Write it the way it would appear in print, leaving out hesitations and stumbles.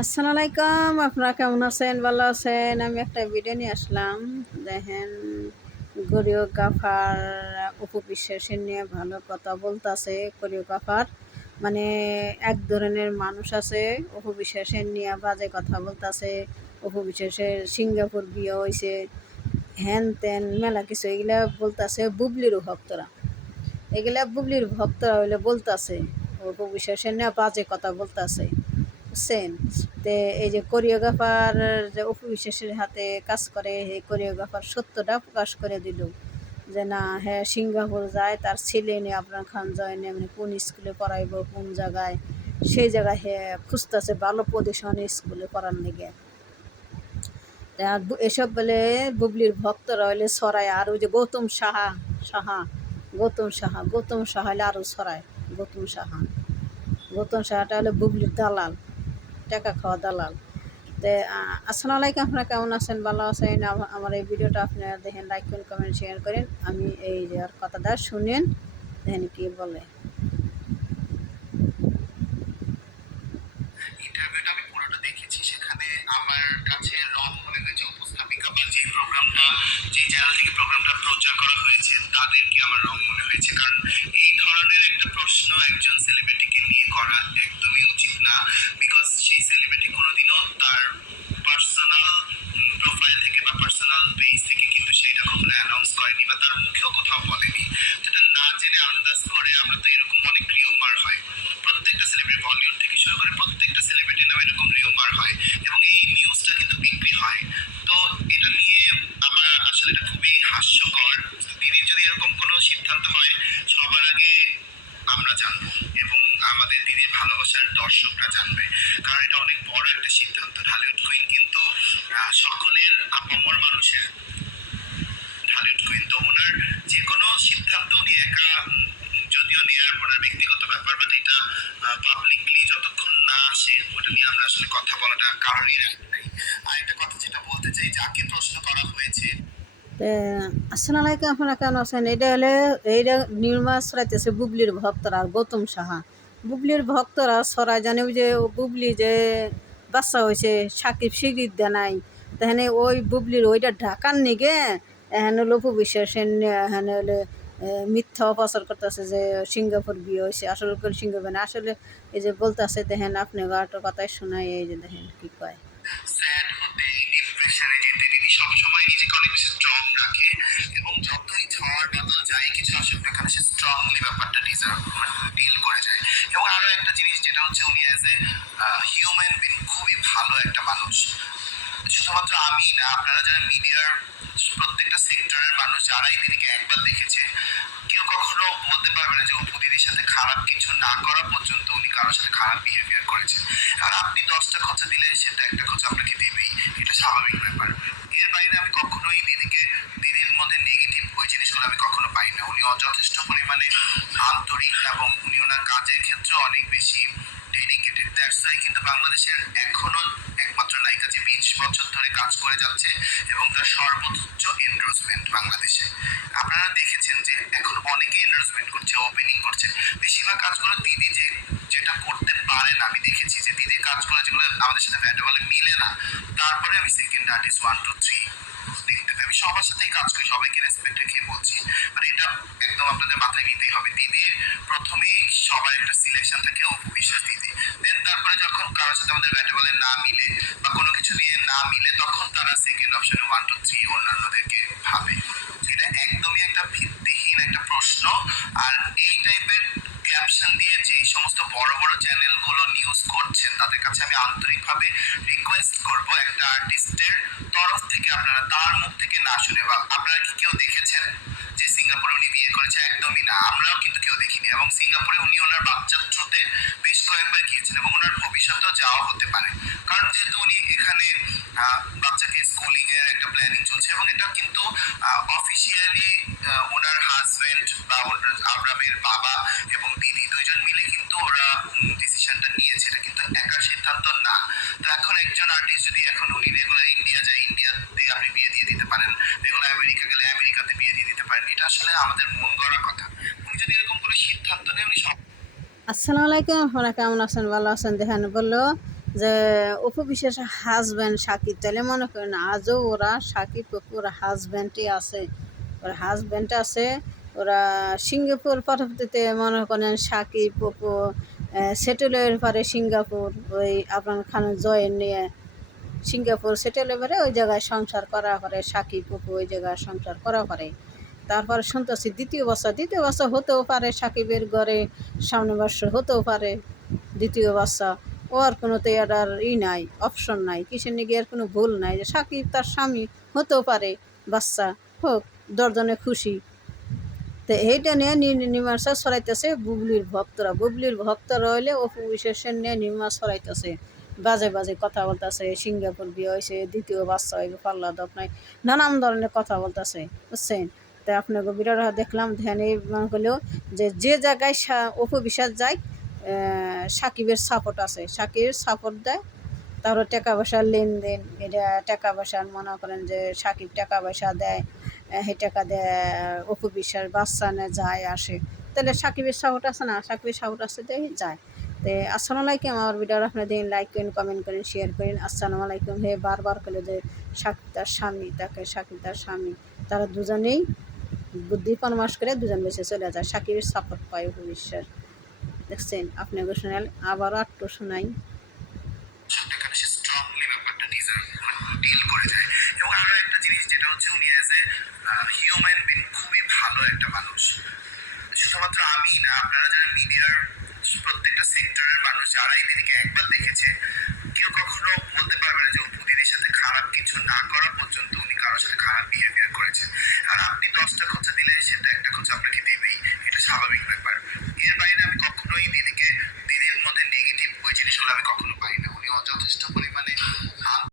আসসালামু আলাইকুম। আপনারা কেমন আছেন? ভালো আছেন? আমি একটা ভিডিও নিয়ে আসলাম। দেখেন, কোরিওগ্রাফার অপু বিশ্বাসের নিয়ে ভালো কথা বলতাছে। কোরিওগ্রাফার মানে এক ধরনের মানুষ আছে, অপু বিশ্বাসের নিয়ে বাজে কথা বলতাছে। অপু বিশ্বাসের সিঙ্গাপুর বিয়ে হয়েছে, হ্যান ত্যান মেলা কিছু এগুলা বলতাছে। বুবলির ভক্তরা, এগুলা বুবলির ভক্তরা হইলে বলতাছে অপু বিশ্বাসের নিয়ে বাজে কথা বলতাছে, বুঝছেন? তে এই যে কোরিওগ্রাফার যে অপু বিশ্বাসের হাতে কাজ করে, এই কোরিওগ্রাফার সত্যটা প্রকাশ করে দিল যে না, হ্যাঁ সিঙ্গাপুর যায়, তার ছেলে নিয়ে আপনার খান যায় না, মানে কোন স্কুলে পড়াইব, কোন জায়গায়, সেই জায়গায় হ্যাঁ খুঁজতেছে ভালো পজিশনে স্কুলে পড়ার লেগে। আর এসব বলে বুবলির ভক্তরা হইলে ছড়ায়। আর ওই যে গৌতম সাহা হলে আরও ছড়ায়। গৌতম সাহাটা হলে বুবলির দালাল, টাকা খাওয়া দালাল। তো আসসালামু আলাইকুম। আপনারা কেমন আছেন? ভালো আছেন? আমার এই ভিডিওটা আপনারা দেখেন, লাইক করেন, কমেন্ট, শেয়ার করেন। আমি এই যে আর কথাটা শুনেন, দেখেন কি বলে। ইন্টারভিউটা আমি পুরোটা দেখেছি। সেখানে আমার কাছে রং মনে হয়েছে উপস্থাপিকা বা যে প্রোগ্রামটা, যে চ্যানেল থেকে প্রোগ্রামটা প্রচার করা হয়েছে তাদেরকে আমার রং মনে হয়েছে। কারণ এই ধরনের একটা প্রশ্ন একজন সেলিব্রিটিকে নিয়ে করা একদমই উচিত না। বিকজ সেই সেলিব্রিটি কোনোদিনও তার পার্সোনাল প্রোফাইল থেকে বা পার্সোনাল পেজ থেকে কিন্তু সেটা কখনো অ্যানাউন্স করেনি বা তার মুখেও কোথাও বলেনি। সেটা না জেনে আন্দাজ করে আমরা তো এরকম অনেক রিউমার হয়, প্রত্যেকটা সেলিব্রিটি বলিউড থেকে শুরু করে প্রত্যেকটা সেলিব্রিটি নামে এরকম রিউমার হয় এবং এই নিউজটা কিন্তু বিক্রি হয়। তো এটা নিয়ে আমার আসলে এটা খুবই হাস্যকর। দিদির যদি এরকম কোনো সিদ্ধান্ত হয় সবার আগে আমরা জানবো এবং আমাদের দিদির ভালোবাসার দর্শকরা জানবে। কারণ এটা অনেক বড় একটা সিদ্ধান্ত। ঢালিউড কুইন কিন্তু সকলের আপামর মানুষের ঢালিউড কুইন। তো ওনার যে কোনো সিদ্ধান্ত উনি একা যদিও নেয়ার ওনার ব্যক্তিগত ব্যাপার, বাট এটা পাবলিকলি যতক্ষণ না আসে ওটা নিয়ে আমরা আসলে কথা বলাটা কারণই নাই। আর একটা কথা যেটা বলতে চাই, যাকে প্রশ্ন করা হয়েছে। আসসালামু আলাইকুম। আপনারা কেমন আছেন? এইটা নির্মাস ছড়াইতেছে বুবলির ভক্তরা আর গৌতম সাহা। বুবলির ভক্তরা ছড়ায় জানে ওই যে বুবলি যে বাচ্চা হয়েছে, সাকিব স্বীকৃতি দেয় নাই, তাহলে ওই বুবলির ওইটা ঢাকার নিগে এখানে হলো অপু বিশ্বাসের এখানে হলে মিথ্যা অপচার করতেছে যে সিঙ্গাপুর বিয়ে হয়েছে। আসলে করে সিঙ্গাপুর না, আসলে এই যে বলতেছে, দেখেন আপনি একটা কথাই শোনায়, এই যে দেখেন কি কয়। স্যাড হতে, ডিপ্রেশনে যেতে দিদি সবসময় নিজেকে অনেক বেশি স্ট্রং রাখে এবং যতই ঝড় বাদল যাই কিছু আসুক না কেন সে স্ট্রংলি ব্যাপারটা ডিল করে যায়। এবং আরো একটা জিনিস যেটা হচ্ছে উনি অ্যাজ এ হিউম্যান বিং খুবই ভালো একটা মানুষ। শুধুমাত্র আমি না, আপনারা যারা মিডিয়ার প্রত্যেকটা সেক্টরের মানুষ যারাই দিদিকে একবার দেখেছে কেউ কখনো বলতে পারবে না যে অপু দিদির সাথে খারাপ কিছু না করা পর্যন্ত উনি কারোর সাথে খারাপ বিহেভিয়ার করেছে। আর আপনি 10টা খোঁচা দিলে সেটা একটা খোঁচা আপনাকে দেবেই, এটা স্বাভাবিক ব্যাপার। এর বাইরে আমি কখনোই দিদির মধ্যে নেগেটিভ ওই জিনিসগুলো আমি কখনো পাই না। উনি যথেষ্ট পরিমাণে আন্তরিক এবং উনি ওনার কাজের ক্ষেত্রে অনেক বেশি ডেডিকেটেড। দ্যাটস ওয়াই কিন্তু বাংলাদেশের এখনো একমাত্র নায়িকা যে 20 বছর ধরে কাজ করে যাচ্ছে এবং তার সর্বোচ্চ এন্ডোর্সমেন্ট বাংলাদেশে। আপনারা দেখেছেন যে এখন অনেকে এন্ডোর্সমেন্ট করছে, ওপেনিং করছে। বেশিরভাগ কাজগুলো দিদি যেটা করতে পারেন আমি দেখেছি যে দিদির কাজগুলো যেগুলো আমাদের সাথে ভ্যাটেবলে মিলে না, তারপরে আমি সেকেন্ড আর্টিস্ট 1 2 3 দেখতে পাই। আমি সবার সাথেই কাজ করি, সবাইকে রেসপেক্ট রেখে বলছি, মানে এটা একদম আপনাদের মাথায় নিতেই হবে। দিদির প্রথমেই সবার একটা সিলেকশন থাকে অপু বিশ্বাস দিদি। দেন তারপরে যখন কারোর সাথে আমাদের ব্যাটেবলে না মিলে বা কোনো কিছু দিয়ে না মিলে তখন তারা সেকেন্ড অপশনে 1 2 3 অন্যান্যদেরকে ভাবে। এটা একদমই একটা ভিত্তিহীন একটা প্রশ্ন। আর এই টাইপের ক্যাপশন দিয়ে যে সমস্ত বড় বড় চ্যানেলগুলো নিউজ করছেন তাদের কাছে আমি আন্তরিকভাবে রিকোয়েস্ট করব, একটা আর্টিস্টের তরফ থেকে আপনারা তার মুখ থেকে না শুনে, বা আপনারা কি কেউ দেখেছেন যে সিঙ্গাপুরে উনি বিয়ে করেছে? একদমই না, আমরাও কিন্তু কেউ দেখিনি। এবং সিঙ্গাপুরে উনি ওনার বাচ্চার থ্রুতে বেশ কয়েকবার গিয়েছেন এবং ওনার ভবিষ্যতেও যাওয়া হতে পারে। কারণ যেহেতু উনি এখানে বাচ্চাকে স্কুলিং এর একটা প্ল্যানিং চলছে এবং এটা কিন্তু অফিসিয়ালি ওনার হাজবেন্ড বা আব্রামের বাবা এবং দিদি দুইজন মিলে কিন্তু ওরা ডিসিশনটা নিয়েছে, এটা কিন্তু একার সিদ্ধান্ত না। তো এখন একজন আর্টিস্ট যদি এখন উনি রেগুলার ইন্ডিয়া যায়, ইন্ডিয়াতে আপনি বিয়ে দিয়ে দিতে পারেন, রেগুলার আমেরিকা গেলে আমেরিকাতে বিয়ে দিয়ে দিতে পারেন, এটা আসলে আমাদের মন গড়া কথা। উনি যদি এরকম কোনো সিদ্ধান্ত নেয় উনি আসসালামু আলাইকুম। আপনারা কেমন আছেন? ভালো আছেন? দেখেন বললো যে অপু বিশ্বাসের হাজব্যান্ড সাকিব, তাহলে মনে করেন আজও ওরা সাকিব অপু ওরা হাজব্যান্ডই আছে, ওরা হাজব্যান্ড আছে। ওরা সিঙ্গাপুর পরবর্তীতে মনে করেন সাকিব অপু সেটেলের পরে সিঙ্গাপুর ওই আফরান খান জয়ের নিয়ে সিঙ্গাপুর সেটেলের পরে ওই জায়গায় সংসার করা করে, সাকিব অপু ওই জায়গায় সংসার করা করে। তারপরে শুনতেছি দ্বিতীয় বাচ্চা হতেও পারে, সাকিবের ঘরে সামনে বর্ষ হতেও পারে দ্বিতীয় বাচ্চা। ও আর কোনো তো এটার নাই, অপশন নাই, কিসের নিয়ে আর কোনো ভুল নাই যে সাকিব তার স্বামী হতেও পারে, বাচ্চা হোক, দশজনে খুশি। তো এইটা নিয়ে নিমাশা ছড়াইতেছে বুবলির ভক্তরা হইলে অপু বিশ্বাসের নিয়ে নিমাশ ছড়াইতেছে, বাজে বাজে কথা বলতেছে, সিঙ্গাপুর বিয়ে হয়েছে, দ্বিতীয় বাচ্চা হইবে, পাল্লা দপ নাই, নানান ধরনের কথা বলতেছে, বুঝছেন। তাই আপনাকে ভিডিওটা দেখলাম, ধ্যানে মনে করলেও যে জায়গায় অপু বিশ্বাস যায় সাকিবের সাপোর্ট আছে, সাকিবের সাপোর্ট দেয়। তারপর টাকা পয়সার লেনদেন, এটা টাকা পয়সার মনে করেন যে সাকিব টাকা পয়সা দেয়, সেই টাকা দেয় অপু বিশ্বাস বাচ্চা নেয় যায় আসে, তাহলে সাকিবের সাপোর্ট আছে না, সাকিবের সাপোর্ট আছে দেয় যায়। তো আসসালামু আলাইকুম, আমার ভিডিওটা আপনার দিন লাইক করেন, কমেন্ট করেন, শেয়ার করেন। আসসালামু আলাইকুম হে বারবার করলে যে সাকিব তার স্বামী, তাকে সাকিব তার স্বামী, তারা দুজনেই বুদ্ধি পরামর্শ করে দুজন বেঁচে চলে যায়, সাকিবের সাপোর্ট পায় অপু বিশ্বাস। দেখছেন আপনাকে শোনাল, আবারও একটু শোনাই। এখানে সে স্ট্রংলি ব্যাপারটা ডিজার্ভ ডিল করে যায়। এবং আরো একটা জিনিস যেটা হচ্ছে উনি অ্যাজ এ হিউম্যান বিং খুবই ভালো একটা মানুষ। শুধুমাত্র আমি না, আপনারা যারা মিডিয়ার প্রত্যেকটা সেক্টরের মানুষ যারা এই দিদিকে একবার দেখেছে, কেউ কখনো বলতে পারবে না যে অপু দিদির সাথে খারাপ কিছু না করা পর্যন্ত উনি কারোর সাথে খারাপ বিহেভিয়ার করেছে। আর আপনি 10টা খোঁচা দিলে সেটা একটা খোঁচা আপনাকে দেবেই, এটা স্বাভাবিক ব্যাপার। এর বাইরে আমি কখনোই দিদির মধ্যে নেগেটিভ ওই জিনিসগুলো আমি কখনো পাই না। উনি যথেষ্ট পরিমাণে